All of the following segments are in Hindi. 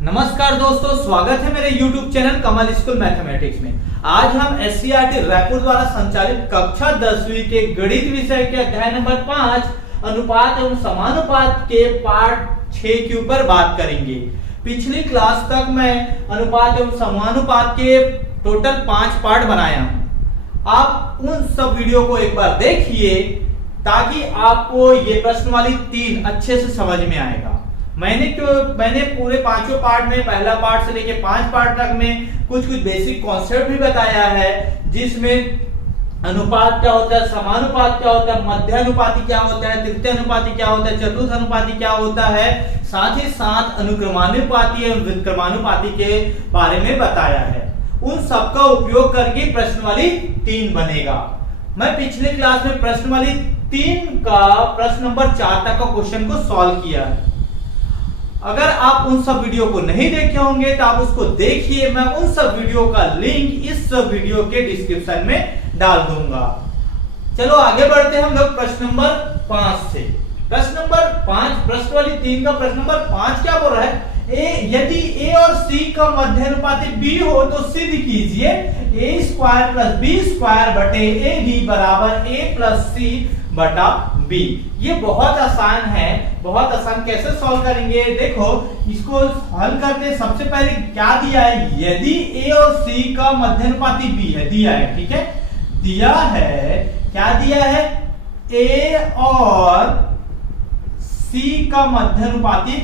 नमस्कार दोस्तों, स्वागत है मेरे YouTube चैनल कमल स्कूल मैथमेटिक्स में। आज हम SCERT रायपुर द्वारा संचालित कक्षा 10वीं के गणित विषय के अध्याय नंबर 5 अनुपात एवं समानुपात के पार्ट 6 के ऊपर बात करेंगे। पिछली क्लास तक मैं अनुपात एवं समानुपात के टोटल 5 पार्ट बनाया हूं। आप उन सब वीडियो को एक बार देखिए ताकि आपको ये प्रश्न वाली 3 अच्छे से समझ में आएगा। मैंने पूरे 5 पार्ट में पहला पार्ट से लेके 5 पार्ट तक में कुछ बेसिक कॉन्सेप्ट भी बताया है, जिसमें अनुपात क्या होता है, समानुपात क्या होता है, मध्यानुपाती क्या होता है, तृतीय अनुपाती क्या होता है, चतुर्थ अनुपाती क्या होता है, साथ ही साथ अनुक्रमानुपाती एवं व्युत्क्रमानुपाती के बारे में बताया है। उन सबका उपयोग करके प्रश्न वाली 3 बनेगा। मैं पिछले क्लास में प्रश्न वाली 3 का प्रश्न नंबर 4 तक का क्वेश्चन को सॉल्व किया है। अगर आप उन सब वीडियो को नहीं देखे होंगे तो आप उसको देखिए। मैं उन सब वीडियो का लिंक इस सब वीडियो के डिस्क्रिप्शन में डाल दूंगा। चलो आगे बढ़ते हैं हम लोग प्रश्न नंबर 5 से। प्रश्न नंबर 5 प्रश्न वाली 3 का प्रश्न नंबर 5 क्या बोल रहा है, यदि a और c का मध्यानुपाती b हो तो सिद्ध कीजिए a square plus b square बटे ab बराबर a प्लस c बटा b। ये बहुत आसान है। बहुत आसान कैसे सॉल्व करेंगे, देखो इसको हल करते सबसे पहले क्या दिया है, यदि a और c का मध्यानुपाती b है, दिया है, ठीक है, दिया है, क्या दिया है, a और c का मध्यानुपाती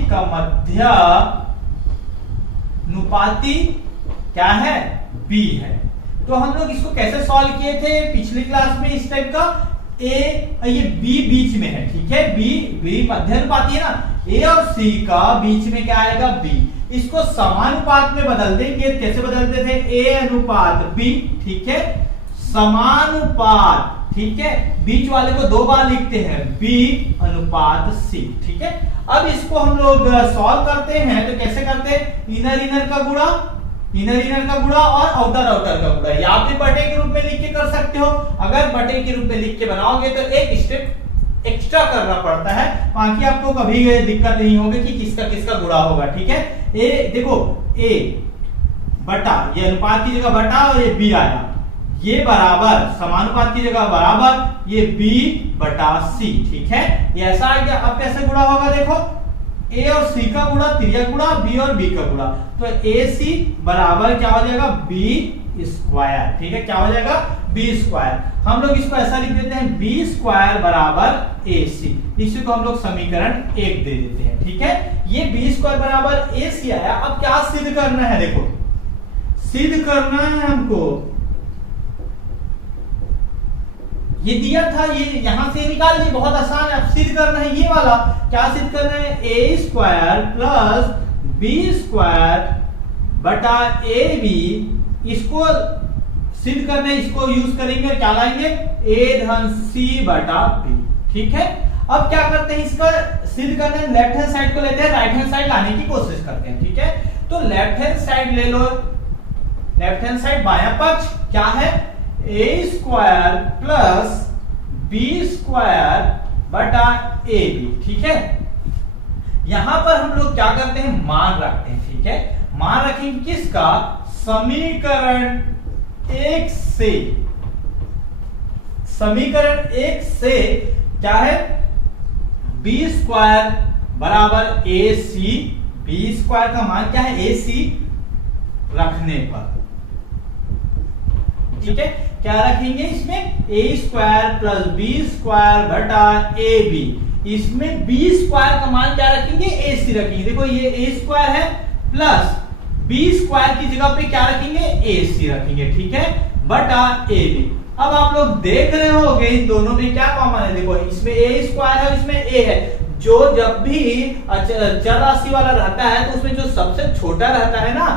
क्या है, b है। तो हम लोग इसको कैसे सॉल्व किए थे पिछली क्लास में, इस टाइप का ये b बीच में है, ठीक है, b मध्यानुपाती है ना, a और c का बीच में क्या आएगा, b। इसको समानुपात में बदल देंगे। कैसे बदलते थे, a अनुपात b, ठीक है, समानुपात, ठीक है, बीच वाले को 2 बार लिखते हैं, b अनुपात c, ठीक है। अब इसको हम लोग सॉल्व करते हैं तो कैसे करते हैं, इनर का गुणा और आउटर का गुणा, या फिर बटे के रूप में लिख के कर सकते हो। अगर बटे के रूप में लिख के बनाओगे तो एक स्टेप एक्स्ट्रा करना पड़ता है, बाकी आपको कभी दिक्कत नहीं होगी कि किसका किसका गुणा होगा, ठीक है। ए देखो, a बटा, ये अनुपात की जगह बटा और ये b आया, ये बराबर समानुपात की जगह बराबर ये b बटा c, ठीक है, ये ऐसा आ गया। अब कैसे गुणा होगा, देखो a और c का गुणा, तिर्यक गुणा, b और b का गुणा, तो ac बराबर क्या हो जाएगा, b स्क्वायर, ठीक है, क्या हो जाएगा, b स्क्वायर। हम लोग इसको ऐसा लिख देते हैं, b स्क्वायर बराबर ac, इसी को हम लोग समीकरण 1 दे देते हैं, ठीक है। ये b स्क्वायर बराबर ac आया। अब क्या सिद्ध करना है, देखो सिद्ध करना है हमको, ये दिया था, ये यहां से निकाल दी, बहुत आसान है। अब सिद्ध करना है ये वाला, क्या सिद्ध करना है, a square plus b square बटा ab, इसको सिद्ध करना है, इसको यूज करेंगे, क्या लाएंगे, a धन c बटा b, ठीक है। अब क्या करते हैं, इसका सिद्ध करना है, लेफ्ट हैंड साइड को लेते हैं, राइट हैंड साइड लाने की कोशिश करते हैं, ठीक है। तो लेफ्ट हैंड साइड ले लो, लेफ्ट हैंड साइड बायां पक्ष क्या है, a square plus b square बटा ab, ठीक है। यहां पर हम लोग क्या करते हैं, मान रखते हैं, ठीक है, मान रखेंगे किसका, समीकरण 1 से, समीकरण 1 से क्या है, b स्क्वायर बराबर ac, b स्क्वायर का मान क्या है, ac रखने पर, ठीक है, क्या रखेंगे इसमें, a square plus b square बटा ab, इसमें b स्क्वायर का मान क्या रखेंगे, ac रखेंगे। देखो ये a स्क्वायर है प्लस b स्क्वायर की जगह पे क्या रखेंगे, ac रखेंगे, ठीक है, बटा ab। अब आप लोग देख रहे होंगे इन दोनों में क्या कॉमन है, देखो इसमें a स्क्वायर है, इसमें a है, जो जब भी चर राशि वाला रहता है तो उसमें जो सबसे छोटा रहता है ना,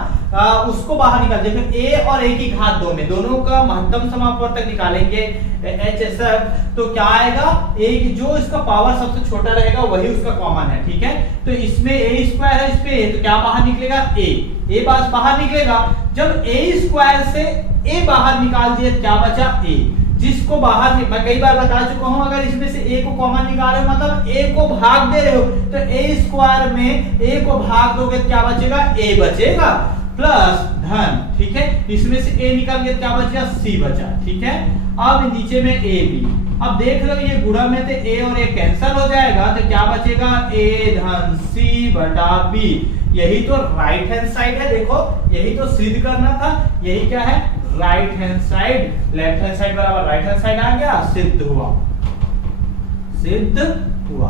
उसको बाहर निकाल, देखो a और a की घात 2 में दोनों का महत्तम समापवर्तक निकालेंगे HSF, तो क्या आएगा, a जो इसका पावर सबसे छोटा रहेगा वही उसका कॉमन है, ठीक है। तो इसमें a स्क्वायर है, इस पे a, तो क्या बाहर निकलेगा, a बाहर निकलेगा। जब a स्क्वायर से a बाहर निकाल दिए क्या बचा, a, जिसको बाहर मैं कई बार बता चुका हूं, अगर इसमें से a को कॉमन निकाल रहे हो मतलब a को भाग दे रहे हो, तो a स्क्वायर में a को भाग दोगे तो क्या बचेगा, a बचेगा प्लस धन, ठीक है। इसमें से a निकल गया, क्या बचेगा, c बचा, ठीक है। अब नीचे में a b, अब देख लो ये गुणा में तो a और a कैंसिल हो जाएगा, तो क्या बचेगा, a धन c बटा b। यही तो राइट हैंड साइड है, देखो यही तो सिद्ध करना था, यही क्या है, right hand side. Left hand side बराबर राइट हैंड साइड आ गया, सिद्ध हुआ, सिद्ध हुआ।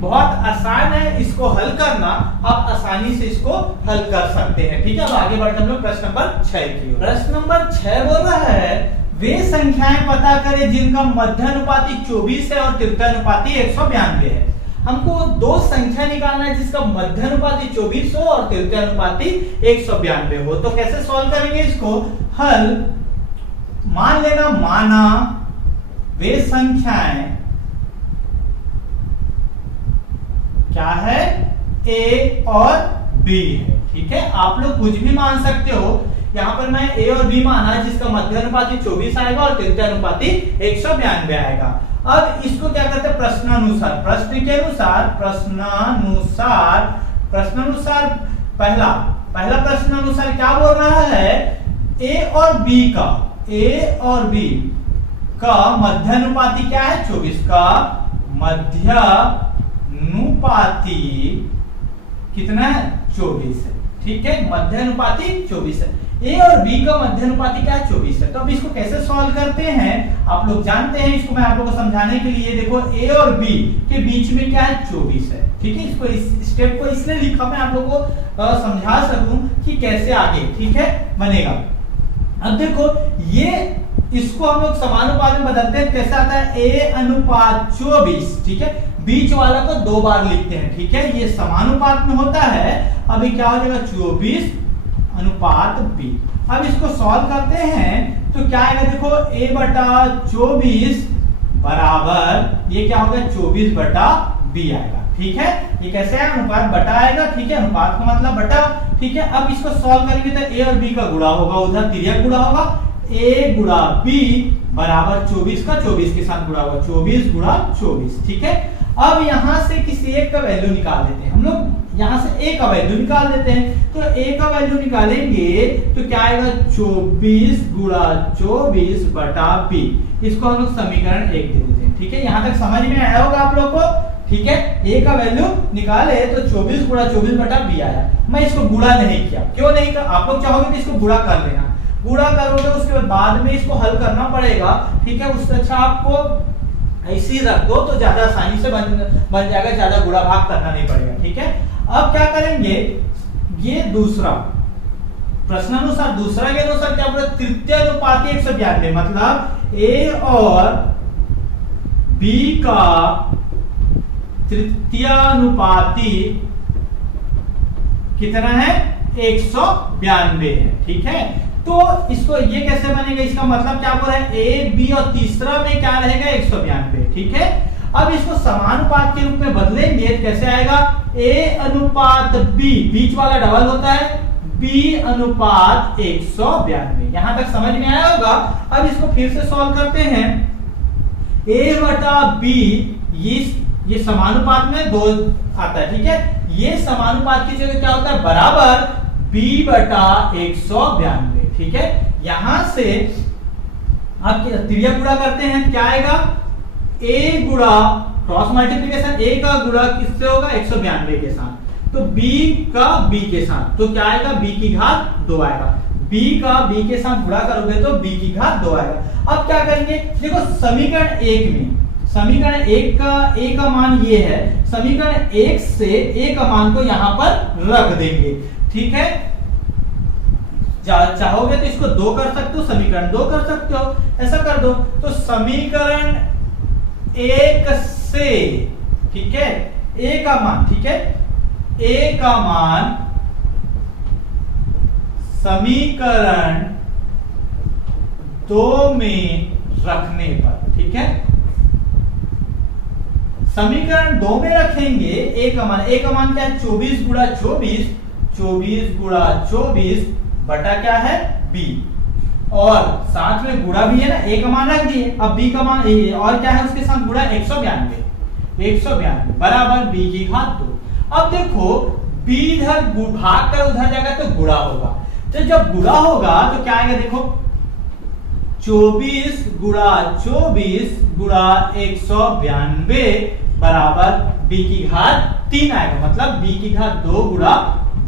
बहुत आसान है इसको हल करना, आप आसानी से इसको हल कर सकते हैं, ठीक है। अब आगे बढ़ते हम लोग प्रश्न नंबर 6 की ओर। प्रश्न नंबर 6 बोल रहा है वे संख्याएं पता करें जिनका मध्यानुपाती 24 है और तृतीयानुपाती 192 है। हमको दो संख्या निकालना है जिसका मध्यानुपाती 24 हो और तृतीयानुपाती 192 हो। तो कैसे सॉल्व करेंगे इसको, हल मान लेना, माना वे संख्याएं क्या है, a और b है, ठीक है। आप लोग कुछ भी मान सकते हो, यहां पर मैं a और b माना जिसका मध्यानुपाती 24 आएगा और तृतीयानुपाती 192 आएगा। अब इसको क्या करते हैं, प्रश्नानुसार, प्रश्न के अनुसार, प्रश्नानुसार पहला प्रश्नानुसार क्या बोल रहा है, a और b का मध्यानुपाती क्या है, 24 का मध्यानुपाती कितना है, 24 है, ठीक है। मध्यानुपाती 24 है, a और b का मध्यानुपाती क्या है, 24 है। तो अब इसको कैसे सॉल्व करते हैं, आप लोग जानते हैं, इसको मैं आप लोगों को समझाने के लिए, देखो a और b के बीच में क्या है, 24 है, ठीक है। इसको इस स्टेप को इसलिए लिखा मैं आप लोगों को समझा सकूं कि कैसे आगे, ठीक है, बनेगा। अब देखो ये इसको हम लोग समानुपात में बदलते हैं, कैसे आता है, a अनुपात 24, ठीक है। बीच वाला को दो बार लिखते हैं, ठीक है, ये समानुपात में होता है। अभी क्या हो जाएगा, 24 अनुपात b। अब इसको सॉल्व करते हैं तो क्या आएगा, देखो a बटा 24 बराबर ये क्या होगा, 24 बटा b आएगा, ठीक है। ये कैसे है, अनुपात बटा आएगा, ठीक है, अनुपात का मतलब बटा, ठीक है। अब इसको सॉल्व करेंगे तो a और b का गुणा होगा, उधर तिर्यक गुणा होगा, a गुणा b बराबर 24 का 24 के साथ गुणा होगा, 24 गुणा 24, ठीक है। अब यहां से किसी एक का वैल्यू निकाल देते हैं हम लोग, यहां से a का वैल्यू निकाल देते हैं। तो a का वैल्यू निकालेंगे तो क्या आएगा, 24 गुणा 24 बटा b। इसको हम लोग समीकरण 1 दे देते हैं, ठीक है। यहां तक समझ में आया होगा आप लोग को, ठीक है। a का वैल्यू निकाले तो 24 गुणा 24 बटा b आया। मैं इसको गुणा नहीं किया, क्यों नहीं किया, आप लोग चाहोगे तो इसको गुणा कर लेना, गुणा करोगे उसके बाद में इसको हल करना पड़ेगा, ठीक है। उससे अच्छा आपको ऐसे ही रख दो तो ज्यादा आसानी से बन जाएगा, ज्यादा गुणा भाग करना नहीं पड़ेगा, ठीक है। अब क्या करेंगे, ये दूसरा प्रश्नानुसार, दूसरा के अनुसार क्या बोला, तृतीयानुपाती 192, मतलब a और b का तृतीयानुपाती कितना है, 192 है, ठीक है। तो इसको ये कैसे बनेगा, इसका मतलब क्या बोल रहा है, a b और तीसरा में क्या रहेगा, 192, ठीक है। अब इसको समानुपात के रूप में बदलेंगे, कैसे आएगा, a अनुपात b, बीच वाला डबल होता है, b अनुपात 192। यहां तक समझ में आया होगा। अब इसको फिर से सॉल्व करते हैं, a बटा b, ये समानुपात में 2 आता है, ठीक है। ये समानुपात की जगह क्या होता है, बराबर b बटा 192, ठीक है। यहां से आप तिर्यक गुणा करते हैं, क्या आएगा, a गुणा क्रॉस मल्टीप्लिकेशन, a का गुणा किससे होगा, 192 के साथ, तो b का b के साथ, तो क्या आएगा, b की घात 2 आएगा। b का b के साथ गुणा करोगे तो b की घात 2 आएगा। अब क्या करेंगे, देखो समीकरण 1 में, समीकरण 1 का a का मान ये है, समीकरण 1 से a का मान को यहां पर रख देंगे, ठीक है। चाहोगे तो इसको 2 कर सकते हो, समीकरण 2 कर सकते हो, ऐसा कर दो। तो समीकरण 1 से, ठीक है, a का मान, ठीक है, a का मान समीकरण 2 में रखने पर, ठीक है, समीकरण 2 में रखेंगे a का मान क्या है, 24 गुणा 24 बटा क्या है b, और साथ में गुणा भी है ना, ए का मान रख दिए, अब बी का मान और क्या है उसके साथ गुणा 192 बराबर बी की घात 2। अब देखो बी इधर भाग कर उधर जाएगा तो गुणा होगा, तो जब गुणा होगा तो क्या आएगा देखो 24 गुणा 24 गुणा 192 बराबर बी की घात 3 आएगा, मतलब बी की घात 2 गुणा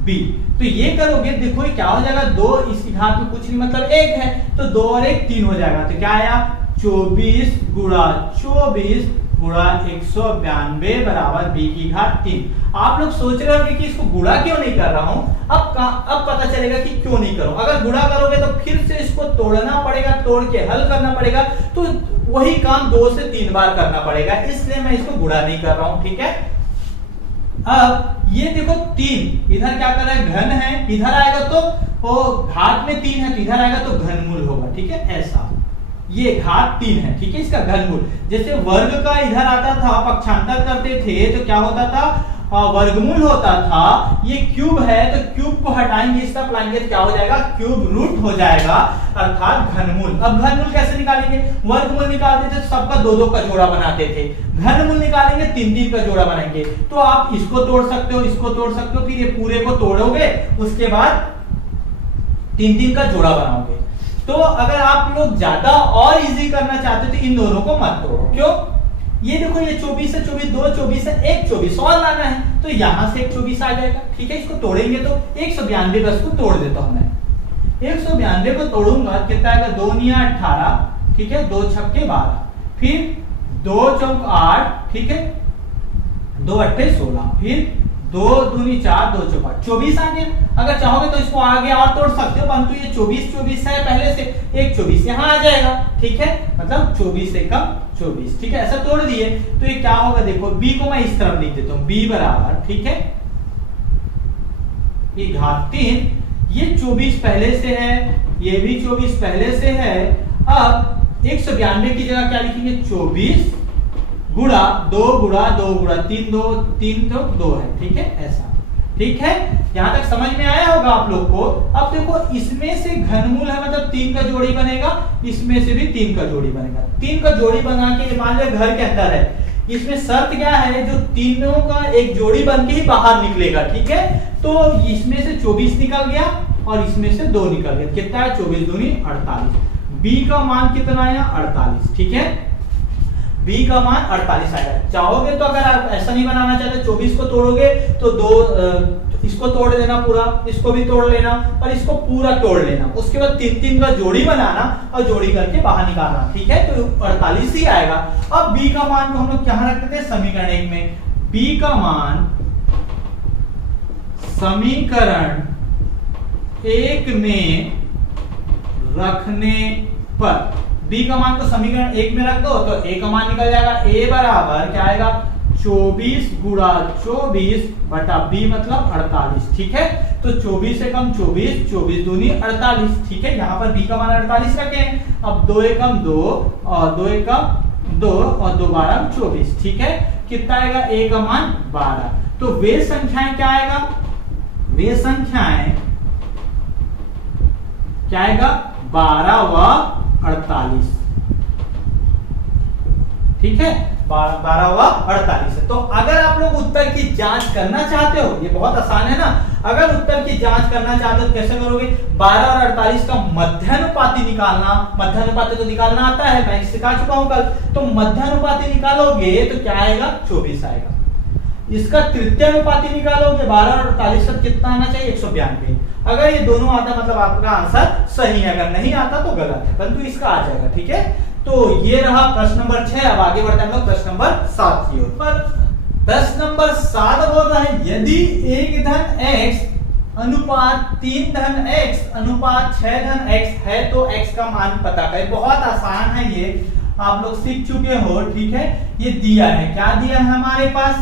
बी। तो ये करोगे देखो ये क्या हो जाएगा, 2 इसकी घात में कुछ नहीं मतलब 1 है, तो 2 और 1 3 हो जाएगा, तो क्या आया 24 गुणा 24 गुणा 192 बराबर बी की घात 3। आप लोग सोच रहे होंगे कि इसको गुणा क्यों नहीं कर रहा हूं, अब पता चलेगा कि क्यों नहीं करो। अगर गुणा करोगे तो फिर से इसको तोड़ना पड़ेगा, तोड़ के हल करना पड़ेगा, तो वही काम 2 से 3 बार करना पड़ेगा, इसलिए मैं इसको गुणा नहीं कर रहा हूं, ठीक है। अब ये देखो 3 इधर क्या कर रहा है, घन है, इधर आएगा तो वो घात में 3 है तो इधर आएगा तो घनमूल होगा, ठीक है। ऐसा ये घात 3 है, ठीक है, इसका घनमूल। जैसे वर्ग का इधर आता था, पक्षांतर करते थे तो क्या होता था, वर्गमूल होता था। ये क्यूब है तो क्यूब को हटाएंगे, इसका लाएंगे तो क्या हो जाएगा, क्यूब रूट हो जाएगा, अर्थात घनमूल। अब घनमूल कैसे निकालेंगे, वर्गमूल निकालते थे सबका 2-2 का जोड़ा बनाते थे, घनमूल निकालेंगे 3-3 का जोड़ा बनाएंगे। तो आप इसको तोड़ सकते हो, इसको तोड़ सकते हो, फिर ये पूरे को तोड़ोगे, उसके बाद 3-3 का जोड़ा बनाओगे। तो अगर आप लोग ज्यादा और इजी करना चाहते हो तो इन दोनों को मत तोड़ो, क्यों, ये देखो ये 24 है, 24 2 24 है, 1 24 और लाना है तो यहां से 1 24 आ जाएगा, ठीक है। इसको तोड़ेंगे तो 192 बस को तोड़ देता हूं मैं, 192 को तोड़ूंगा कितना आएगा, 2 9 18, ठीक है, 2 6 12, फिर 2 चौक 8, ठीक है, 2 8 16, फिर 2 दूनी 4 2 चौक 8 24 आ गया। अगर चाहोगे तो इसको आगे और तोड़ सकते हो, परंतु ये 24 है पहले से, 1 24 यहां आ जाएगा, ठीक है, मतलब 24 से कम 24, ठीक है। ऐसा तोड़ दिए तो ये क्या होगा देखो, b को मैं इस तरफ लिख देता हूं, b बराबर, ठीक है, ये घात 3, ये 24 पहले से है, ये भी 24 पहले से है। अब 192 की जगह क्या लिखेंगे, 24 गुणा 2 गुणा 2 गुणा 3 तो 2 है, ठीक है, ऐसा, ठीक है। यहां तक समझ में आया होगा आप लोग को। अब देखो इसमें से घनमूल है, मतलब 3 का जोड़ी बनेगा, इसमें से भी 3 का जोड़ी बनेगा, 3 का जोड़ी बना के मान लो घर के अंदर है, इसमें शर्त क्या है, जो तीनों का एक जोड़ी बन के ही बाहर निकलेगा, ठीक है। तो इसमें से 24 निकल गया और इसमें से 2 निकल गया, कितना है, 24 दूनी 48, बी का मान कितना आया, 48, ठीक है, b का मान 48 आएगा। चाहोगे तो अगर आप ऐसा नहीं बनाना चाहते, 24 को तोड़ोगे तो 2 इसको तोड़ देना पूरा, इसको भी तोड़ लेना और इसको पूरा तोड़ लेना, उसके बाद 3-3 का जोड़ी बनाना और जोड़ी करके बाहर निकालना, ठीक है, तो 48 ही आएगा। अब b का मान को हम लोग क्या रखते थे समीकरण 1 में, b का मान समीकरण 1 में रखने पर, b का मान को समीकरण 1 में रख दो तो a का मान निकल जाएगा, a बराबर क्या आएगा, 24 गुणा 24 बटा b मतलब 48, ठीक है। तो 24 से कम 24, 24 दूनी 48, ठीक है, यहाँ पर b का मान 48 रखें। अब 2 एकम 2 और 2 एकम 2 और 2 12 24, ठीक है, कितना आएगा, a का मान 12। तो वे संख्याएं क्या आएगा, वे संख्याएं क्या आएगा, 12 व 48, ठीक है, 12 व 48 है। तो अगर आप लोग उत्तर की जांच करना चाहते हो, ये बहुत आसान है ना, अगर उत्तर की जांच करना चाहते हो तो कैसे करोगे, 12 और 48 का मध्यानुपाती निकालना, मध्यानुपाती तो निकालना आता है, मैं सिखा चुका हूं कल, तो मध्यानुपाती निकालोगे तो क्या आएगा, 24 आएगा। इसका तृतीयानुपाती निकालोगे 12 और 48 का कितना आना चाहिए, 192। अगर ये दोनों आता मतलब आपका आंसर सही है, अगर नहीं आता तो गलत है, परंतु इसका आ जाएगा, ठीक है। तो ये रहा प्रश्न नंबर 6। अब आगे बढ़ते हैं हम लोग प्रश्न नंबर 7 की ओर। पर प्रश्न नंबर 7 बोल रहा है, यदि 1 धन x अनुपात 3 धन x अनुपात 6 धन x है तो x का मान पता करें। बहुत आसान है, ये आप लोग सीख चुके हो, ठीक है। ये दिया है, क्या दिया है हमारे पास,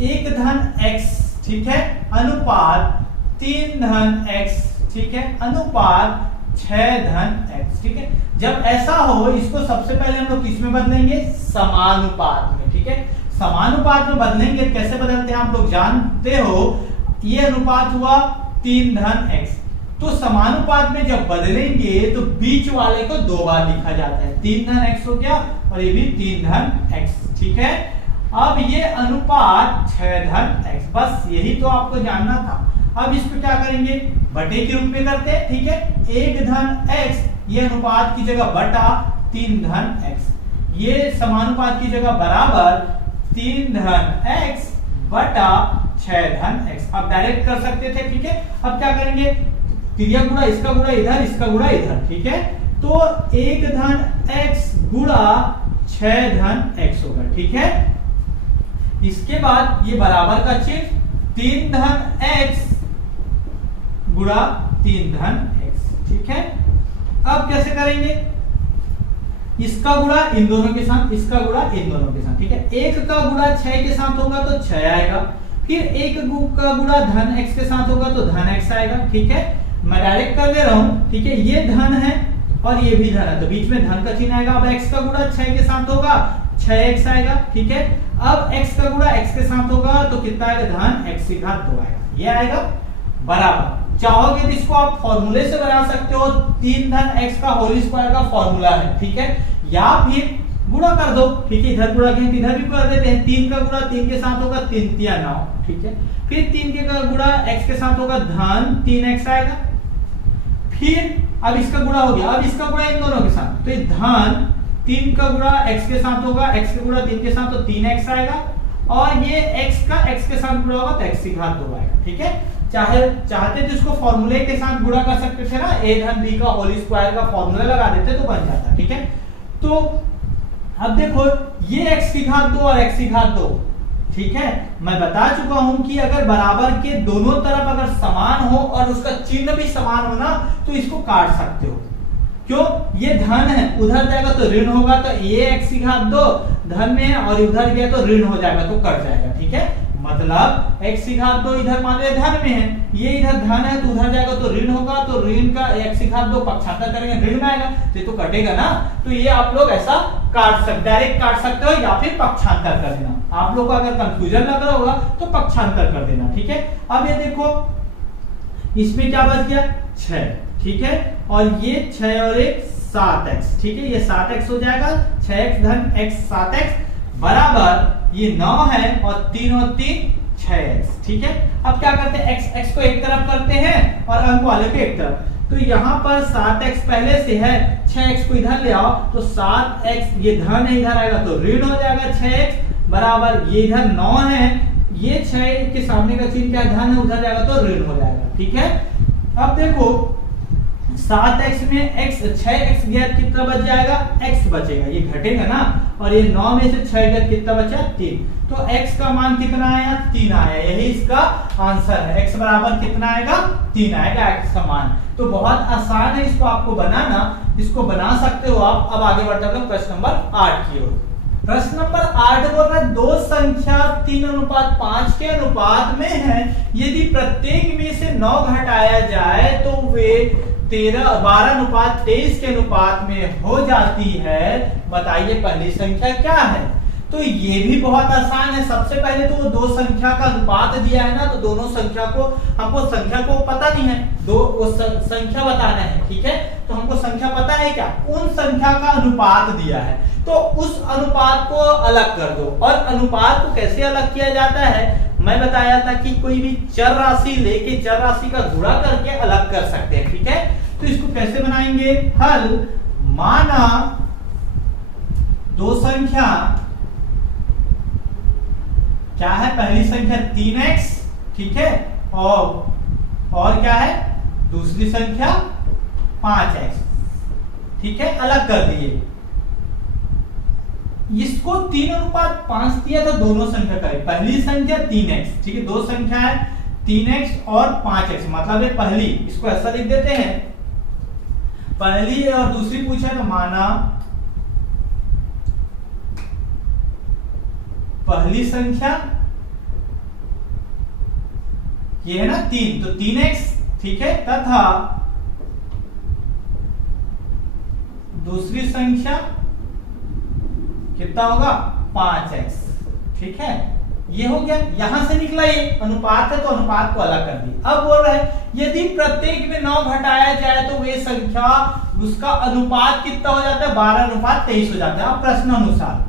1 धन x, ठीक है, अनुपात 3 धन x, ठीक है, अनुपात 6 धन x, ठीक है। जब ऐसा हो, इसको सबसे पहले हम लोग किसमें बदलेंगे, समानुपात में, ठीक है। समानुपात में बदलेंगे, कैसे बदलते हैं आप लोग जानते हो, ये अनुपात हुआ 3 धन x, तो समानुपात में जब बदलेंगे तो बीच वाले को दो बार लिखा जाता है, 3 धन x हो गया और ये भी 3 धन x, ठीक है। अब ये अनुपात 6 धन x, बस यही तो आपको जानना था। अब इसको क्या करेंगे, बटे के रूप में करते हैं, ठीक है। 1 धन x ये अनुपात की जगह बटा 3 धन x, ये समानुपात की जगह बराबर 3 धन x बटा 6 धन x। अब डायरेक्ट कर सकते थे, ठीक है। अब क्या करेंगे, क्रिया गुणा इसका गुणा इधर, इसका गुणा इधर, ठीक है। तो 1 धन x गुणा 6 धन x होगा, ठीक है। इसके बाद ये बराबर का चिन्ह, 3 धन x गुणा 3 धन x, ठीक है। अब कैसे करेंगे, इसका गुणा इन दोनों के साथ, इसका गुणा इन दोनों के साथ, ठीक है। 1 का गुणा 6 के साथ होगा तो 6 आएगा, फिर 1 का गुणा धन x के साथ होगा तो धन x आएगा, ठीक है। मैं डायरेक्ट कर दे रहा हूं, ठीक है। ये धन है और ये भी धन है, तो बीच में धन का चिन्ह आएगा। अब x का गुणा 6 के साथ होगा 6x आएगा, ठीक है। अब x का गुणा x के साथ होगा तो कितना आएगा, धन x की घात 2 आएगा, ये आएगा बराबर। चाहोगे तो इसको आप फॉर्मूले से बना सकते हो, 3 धन x का होल स्क्वायर का फॉर्मूला है, ठीक है। या फिर गुणा कर दो, ठीक है। इधर गुणा किया इधर भी कर देते हैं, 3 का गुणा 3 के साथ होगा 3 3 9, ठीक है। फिर 3 के का गुणा x के साथ होगा धन 3x आएगा। फिर अब इसका गुणा हो गया, अब इसका गुणा इन दोनों के साथ, तो ये धन 3 का गुणा x के साथ होगा, x का गुणा 3 के साथ तो 3x आएगा, और ये x का x के साथ गुणा होगा तो x की घात 2 आएगा, ठीक है। चाहते तो इसको फॉर्मूले के साथ गुणा कर सकते थे ना, a धन b का होल स्क्वायर का फॉर्मूला लगा देते तो बन जाता, ठीक है। तो अब देखो ये x की घात 2 और x की घात 2, ठीक है। मैं बता चुका हूं कि अगर बराबर के दोनों तरफ अगर समान हो और उसका चिन्ह भी समान हो ना, तो इसको काट सकते हो। क्यों, ये धन है, उधर जाएगा तो ऋण होगा, तो ये x की घात 2 धन में है और उधर गया तो ऋण हो जाएगा, तो कट जाएगा, ठीक है। मतलब x की घात 2 इधर मान लो धन में है, ये इधर धन है तो उधर जाएगा तो ऋण होगा, तो ऋण का x की घात 2 पक्षांतर करेंगे ऋण में आएगा, तो कटेगा ना। तो ये आप लोग ऐसा काट सकते, डायरेक्ट काट सकते हो या फिर पक्षांतर कर देना। आप लोग को अगर कंफ्यूजन लग रहा होगा तो पक्षांतर कर देना, ठीक है। अब ये देखो इसमें क्या बच गया, 6, ठीक है। और ये 6 और 1 7x, ठीक है। ये 7x हो जाएगा, 6x धन x 7x बराबर ये 9 है और 3 और 3 6x, ठीक है। अब क्या करते हैं, x को एक तरफ करते हैं और अंक वाले को एक तरफ। तो यहाँ पर 7x पहले से है, 6x को इधर ले आओ तो 7x, ये धन है इधर आएगा तो ऋण हो जाएगा, 6x बराबर ये इधर 9 है, ये 6 के सामने का चिन्ह क्या धन है, उधर जाएगा तो ऋण हो जाएगा, ठीक है। अब देखो 7x में x 6x गया कितना बच जाएगा, x बचेगा, ये घटेगा ना। और ये 9 में से 6 गया कितना बचा, 3, तो x का मान कितना आया, 3 आया, यही इसका आंसर है। x बराबर कितना आएगा, 3 आएगा x का मान। तो बहुत आसान है इसको आपको बनाना, इसको बना सकते हो आप। अब आगे बढ़ते हैं प्रश्न नंबर 8 की ओर। प्रश्न नंबर 8 बोल रहा है, दो संख्या 3:5 के अनुपात में है, यदि प्रत्येक में से 9 घटाया जाए तो वे 12:23 के अनुपात में हो जाती है। बताइए पहली संख्या क्या है। तो ये भी बहुत आसान है। सबसे पहले तो वो दो संख्या का अनुपात दिया है ना, तो दोनों संख्या को, हमको संख्या को पता नहीं है, संख्या बताना है, ठीक है। तो हमको संख्या पता है क्या, उन संख्या का अनुपात दिया है, तो उस अनुपात को अलग कर दो। और अनुपात को कैसे अलग किया जाता है, मैं बताया था कि कोई भी चर राशि लेके चर राशि का गुणा करके अलग कर सकते हैं, ठीक है। तो इसको कैसे बनाएंगे, हल माना दो संख्या क्या है, पहली संख्या 3x, ठीक है, और क्या है दूसरी संख्या 5x, ठीक है, अलग कर दिए। इसको 3:5 दिया था, दोनों संख्या करें। पहली संख्या 3x, ठीक है, दो संख्या है 3x और 5x, मतलब है पहली, इसको ऐसा लिख देते हैं, पहली और दूसरी पूछा तो माना पहली संख्या ये है ना 3, तो 3x, ठीक है, तथा दूसरी संख्या कितना होगा 5x, ठीक है। ये हो गया, यहां से निकला, ये अनुपात है तो अनुपात को अलग कर दी। अब बोल रहा है यदि प्रत्येक में 9 घटाया जाए तो वे संख्या उसका अनुपात कितना हो जाता है, 12:23 हो जाता है। अब प्रश्न अनुसार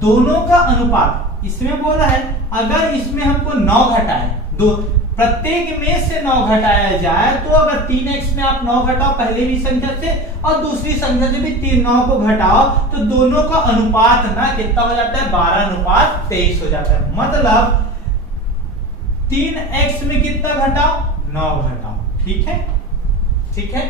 दोनों का अनुपात इसमें बोल रहा है, अगर इसमें हमको 9 घटाए, दो प्रत्येक में से 9 घटाया जाए तो अगर 3x में आप 9 घटाओ पहले भी संख्या से और दूसरी संख्या से भी 9 को घटाओ तो दोनों का अनुपात ना कितना हो जाता है, 12:23 हो जाता है। मतलब 3x में कितना घटाओ, 9 घटाओ, ठीक है, ठीक है।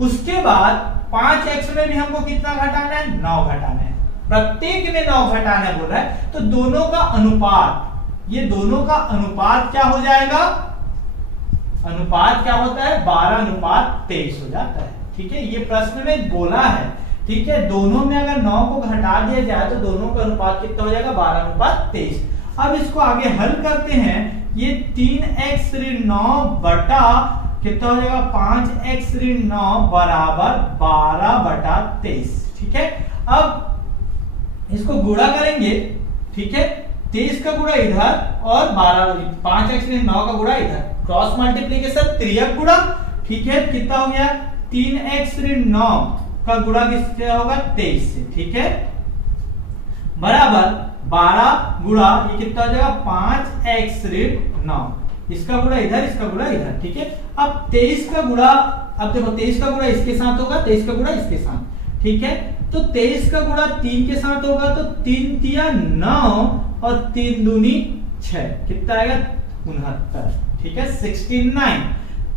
उसके बाद 5x में भी हमको कितना घटाना है, 9 घटाना है। प्रत्येक में 9 घटाना बोल रहा है तो दोनों का अनुपात, ये दोनों का अनुपात क्या हो जाएगा, अनुपात क्या होता है, 12:23 हो जाता है, ठीक है। ये प्रश्न में बोला है, ठीक है। दोनों में अगर 9 को घटा दिया जाए तो दोनों का अनुपात कितना हो जाएगा, 12:23। अब इसको आगे हल करते हैं। ये 3x ऋण 9 बटा कितना हो जाएगा, 5x ऋण 9 बराबर 12/23, ठीक है। अब इसको गुणा करेंगे, ठीक है। 23 का गुणा इधर और 5x ऋण 9 का गुणा इधर, क्रॉस मल्टीप्लीकेशन, त्रियक गुणा, ठीक है। कितना हो गया, 3x ऋण 9 का गुणा किससे होगा, 23 से, ठीक है, बराबर 12 गुणा ये कितना हो जाएगा, 5x ऋण 9, इसका गुणा इधर, इसका गुणा इधर, ठीक है। अब 23 का गुणा, अब देखो 23 का गुणा इसके साथ होगा, 23 का गुणा इसके साथ, ठीक है। तो 23 का गुणा 3 के साथ होगा तो 3 तिया 9 और 3 दूनी 6, कितना आएगा, 69, ठीक है, 69।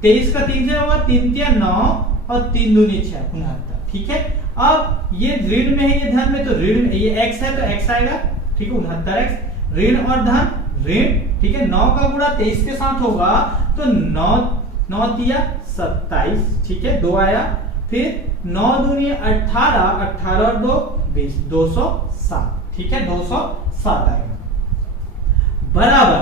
23 का 3 से होगा, 3 तिया 9 और 3 दूनी 6, 69, ठीक है। अब ये ऋण में है, ये धन में, तो ऋण में ये x है तो x आएगा, ठीक है, 69x, ऋण और धन ऋण, ठीक है। 9 का गुणा 23 के साथ होगा तो 9 तिया 27, ठीक है, 2 आया, फिर 9 दूनी 18, 18 और 2 20, 207, ठीक है, 207 आएगा, बराबर,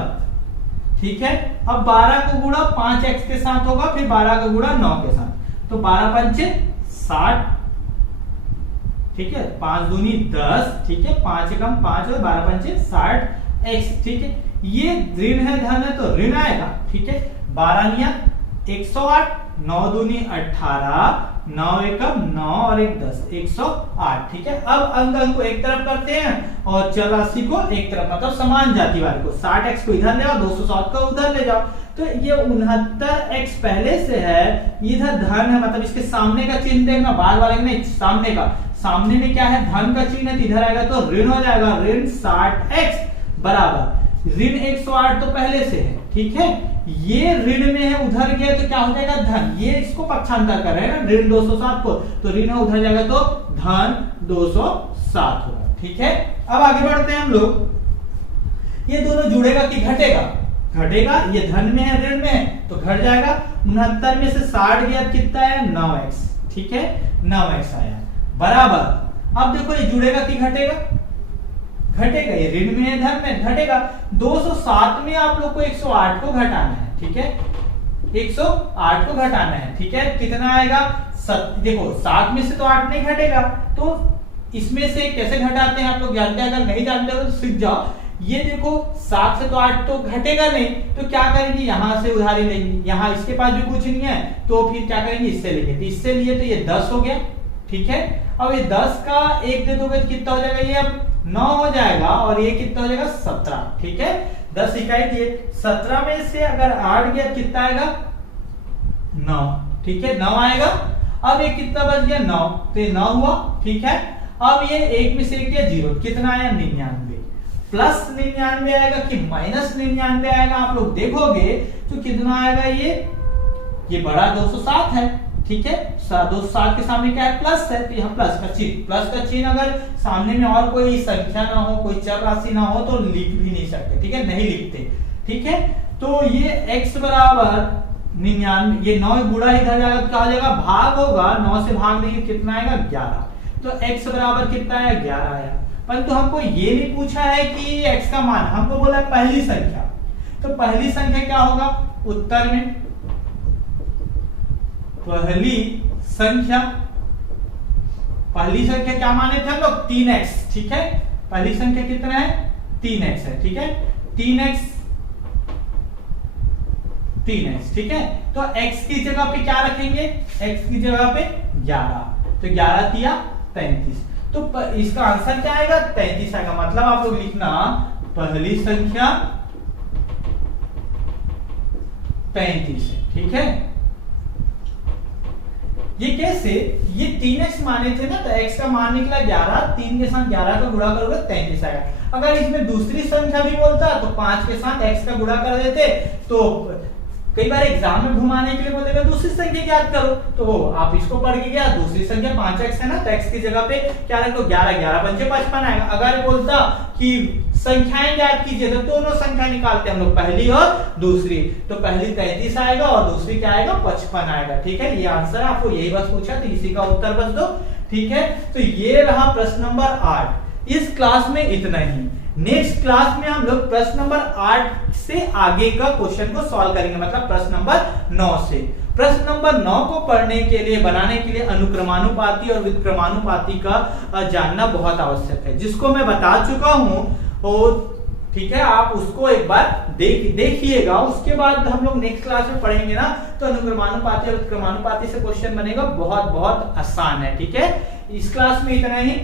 ठीक है। अब 12 को गुणा 5x के साथ होगा, फिर 12 का गुणा 9 के साथ, तो 12 पंचे 60, ठीक है, 5 दूनी 10, ठीक है, 5 एकम 5 और 12 पंचे 60x, ठीक है। ये ऋण है, धन है तो ऋण आएगा, ठीक है। 12 निया 108, 9 दूनी 18, 9 एकम 9 और 1 10, 108, ठीक है। अब अंक को एक तरफ करते हैं और चर राशि को एक तरफ, मतलब समान जाति वाले को, 60x को इधर ले आओ, 207 को उधर ले जाओ, तो ये 69x पहले से है, इधर धन है, मतलब इसके सामने का चिन्ह देखना, बाद वाले नहीं, सामने का, सामने में क्या है, धन का चिन्ह है, तो इधर आएगा तो ऋण हो जाएगा, ऋण 60x बराबर ऋण 108 तो पहले से है, ठीक है। ये ऋण में है, उधर गया तो क्या हो जाएगा, धन, ये इसको पक्षांतर कर रहे हैं ना, ऋण 207 को, तो ऋण उधर जाएगा तो धन 207 होगा, ठीक है। अब आगे बढ़ते हैं हम लोग। ये दोनों जुड़ेगा कि घटेगा, घटेगा, ये धन में है, ऋण में है तो घट जाएगा। 69 में से 60 गया कितना है, 9x, ठीक है, 9x आया, बराबर। अब देखो ये जुड़ेगा कि घटेगा, घटेगा, ये ऋण में है, धन में घटेगा। 207 में आप लोग को 108 को घटाना है, ठीक है, 108 को घटाना है, ठीक है। कितना आएगा, देखो 7 में से तो 8 नहीं घटेगा, तो इसमें से कैसे घटाते हैं आप लोग जानते हैं, अगर नहीं जानते हो तो सीख जाओ। ये देखो 7 से तो 8 तो घटेगा नहीं, तो क्या करेंगे, यहां से उधारी लेंगे, यहां इसके पास भी कुछ नहीं है तो फिर क्या करेंगे, इससे लेंगे, तो इससे लिए तो ये 10 हो गया, ठीक है। अब ये 10 का 1 दे दोगे तो कितना हो जाएगा, ये अब 9 हो जाएगा, और ये कितना हो जाएगा, 17, ठीक है। 10 इकाई दिए, 17 में से अगर 8 गया कितना आएगा, 9, ठीक है, 9 आएगा। अब ये कितना बच गया, 9, तो ये 9 हुआ, ठीक है। अब ये 1 में से 1 गया 0, कितना आया, 99, प्लस 99 आएगा कि माइनस 99 आएगा, आप लोग देखोगे तो कितना आएगा, ये बड़ा 207 है, ठीक है। 207 के सामने क्या है, प्लस है, तो यहाँ प्लस का चिन्ह अगर सामने में और कोई संख्या ना हो, कोई चर राशि ना हो तो लिख भी नहीं सकते, ठीक है, नहीं लिखते, ठीक है। तो ये x बराबर 99, ये 9 गुणा इधर जाएगा तो क्या हो जाएगा, भाग होगा, 9 से भाग देंगे कितना आएगा, 11, तो x बराबर कितना आया, 11 आया। परंतु हमको ये नहीं पूछा है कि x का मान, हमको बोला है पहली संख्या, तो पहली संख्या क्या होगा, उत्तर में पहली संख्या क्या माने थे हम लोग, 3x, ठीक है। पहली संख्या कितना है, 3x है, ठीक है। 3x 3x, ठीक है। तो x की जगह पे क्या रखेंगे, x की जगह पे 11, तो 11 तिया 35, तो इसका आंसर क्या आएगा, 33 आएगा। मतलब आप लोग लिखना पहली संख्या 35 है, ठीक है। ये कैसे, ये 3x माने थे ना, तो x का मान निकला 11, 3 के साथ 11 का गुणा करोगे 33 आएगा। अगर इसमें दूसरी संख्या भी बोलता तो 5 के साथ x का गुणा कर देते, तो कई बार एग्जाम में घुमाने के लिए बोलेगा दूसरी संख्या ज्ञात करो, तो आप इसको पढ़ के क्या, दूसरी संख्या 5x है ना, तो x की जगह पे क्या रखो 11, 11 पंचे 55 आएगा। अगर बोलता कि संख्याएं ज्ञात कीजिए, तो दोनों संख्या निकालते हम लोग, पहली और दूसरी, तो पहली 33 आएगा और दूसरी क्या आएगा 55 आएगा, ठीक है। ये आंसर आपको यही बस पूछा, तो इसी का उत्तर बस दो, ठीक है। तो ये रहा प्रश्न नंबर 8। इस क्लास में इतना ही। नेक्स्ट क्लास में हम लोग प्रश्न नंबर 8 से आगे का क्वेश्चन को सॉल्व करेंगे, मतलब प्रश्न नंबर 9 से। प्रश्न नंबर 9 को पढ़ने के लिए, बनाने के लिए अनुक्रमानुपाती और व्युत्क्रमानुपाती का जानना बहुत आवश्यक है, जिसको मैं बता चुका हूं, और ठीक है, आप उसको एक बार देखिएगा। उसके बाद हम लोग नेक्स्ट क्लास में पढ़ेंगे ना, तो अनुक्रमानुपाती और व्युत्क्रमानुपाती से क्वेश्चन बनेगा, बहुत बहुत आसान है, ठीक है। इस क्लास में इतना ही।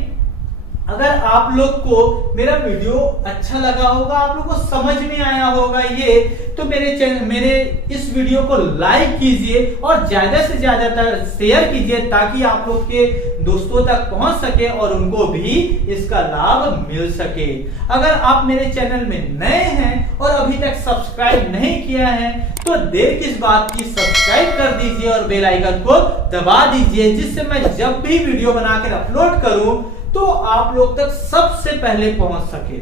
अगर आप लोग को मेरा वीडियो अच्छा लगा होगा, आप लोग को समझ में आया होगा ये, तो मेरे इस वीडियो को लाइक कीजिए और ज्यादा से ज्यादा शेयर कीजिए, ताकि आप लोग के दोस्तों तक पहुंच सके और उनको भी इसका लाभ मिल सके। अगर आप मेरे चैनल में नए हैं और अभी तक सब्सक्राइब नहीं किया है, तो देर किस बात की, सब्सक्राइब कर दीजिए और बेल आइकन को दबा दीजिए, जिससे मैं जब भी वीडियो बनाकर अपलोड करूं तो आप लोग तक सबसे पहले पहुंच सके।